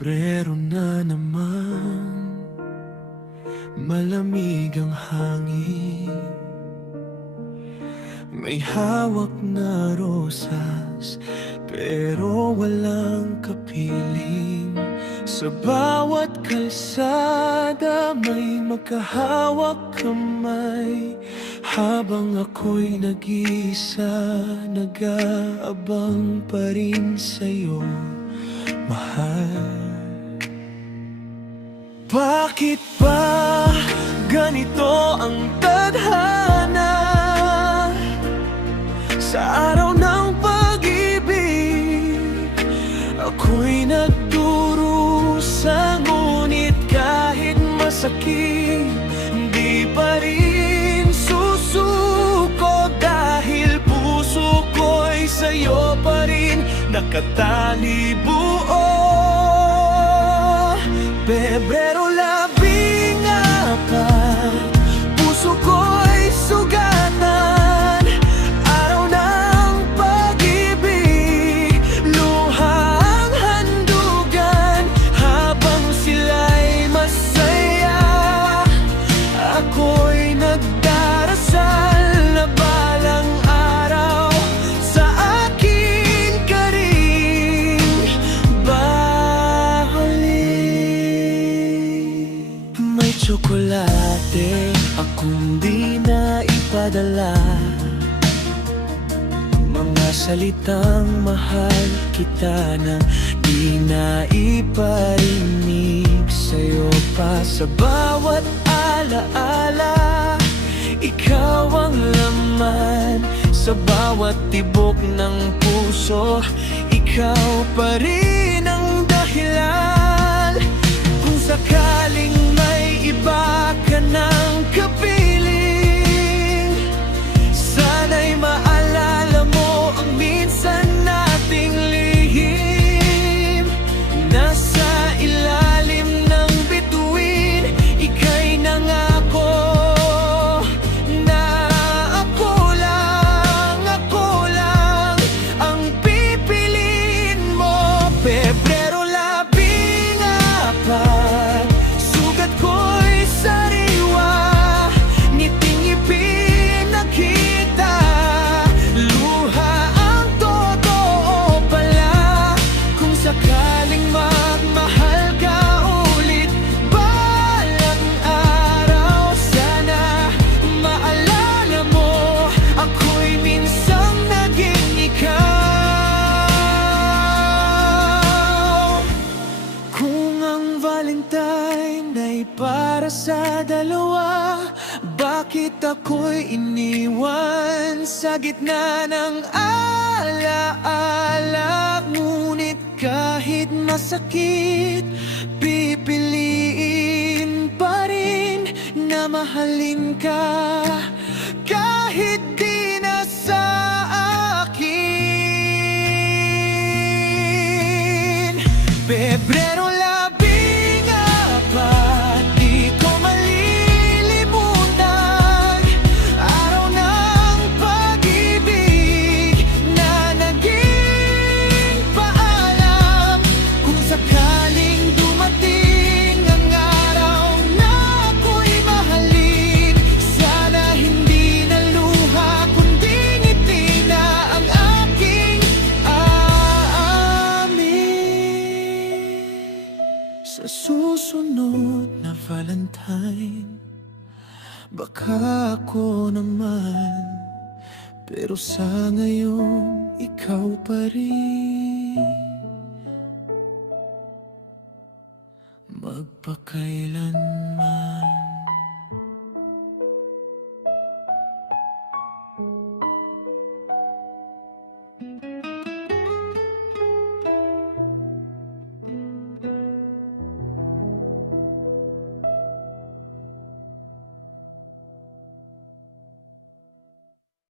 Pebrero na naman, malamig ang hangin. May hawak na rosas, pero walang kapiling. Sa bawat kalsada may magkahawak kamay, habang ako'y nag-iisa, nag-aabang pa rin sa'yo, mahal. Bakit ba ganito ang tadhana? Sa araw ng pag-ibig, ako'y nagdurusa, ngunit kahit masakit, hindi pa rin susuko, dahil puso ko'y sa'yo pa rin nakatali buo. Pebrero 14, puso ko'y sugatan. Araw ng pag-ibig, luha ang handugan. Habang sila'y masaya, ako'y nagdarasal na balang araw sa akin ka rin babalik. May tsokolate akong di na ipadala, mga salitang mahal kita na di na iparinig sa'yo pa. Sa bawat alaala, ikaw ang laman. Sa bawat tibok ng puso, ikaw pa rin ang dahilan. Kung sakaling may iba ka ng kapiling, sana'y maalala mo ang minsan nating lihim. Nasa ilalim ng bituin, ika'y nangako na ako lang ang pipiliin mo. Pebrero 14, sugat ko'y sariwa, ngiting ipinakita, luha ang totoo pala. Kung sakaling magmahal ka ulit balang araw, sana maalala mo ako'y minsang naging ikaw. Kung ang Valentine ay para sa dalawa, bakit ako'y iniwan sa gitna ng alaala? Ngunit kahit masakit, pipiliin pa rin na mahalin ka, kahit di na sa akin. Pebrero 14, di ko malilimutan. Araw ng pag-ibig na naging paalam. Kung sakaling dumating ang araw na ako'y mahalin, sana hindi na luha kundi ngiti na ang aking aamin. Sa susunod na Valentine, baka ako naman, pero sa ngayon, ikaw pa rin. Magpakailan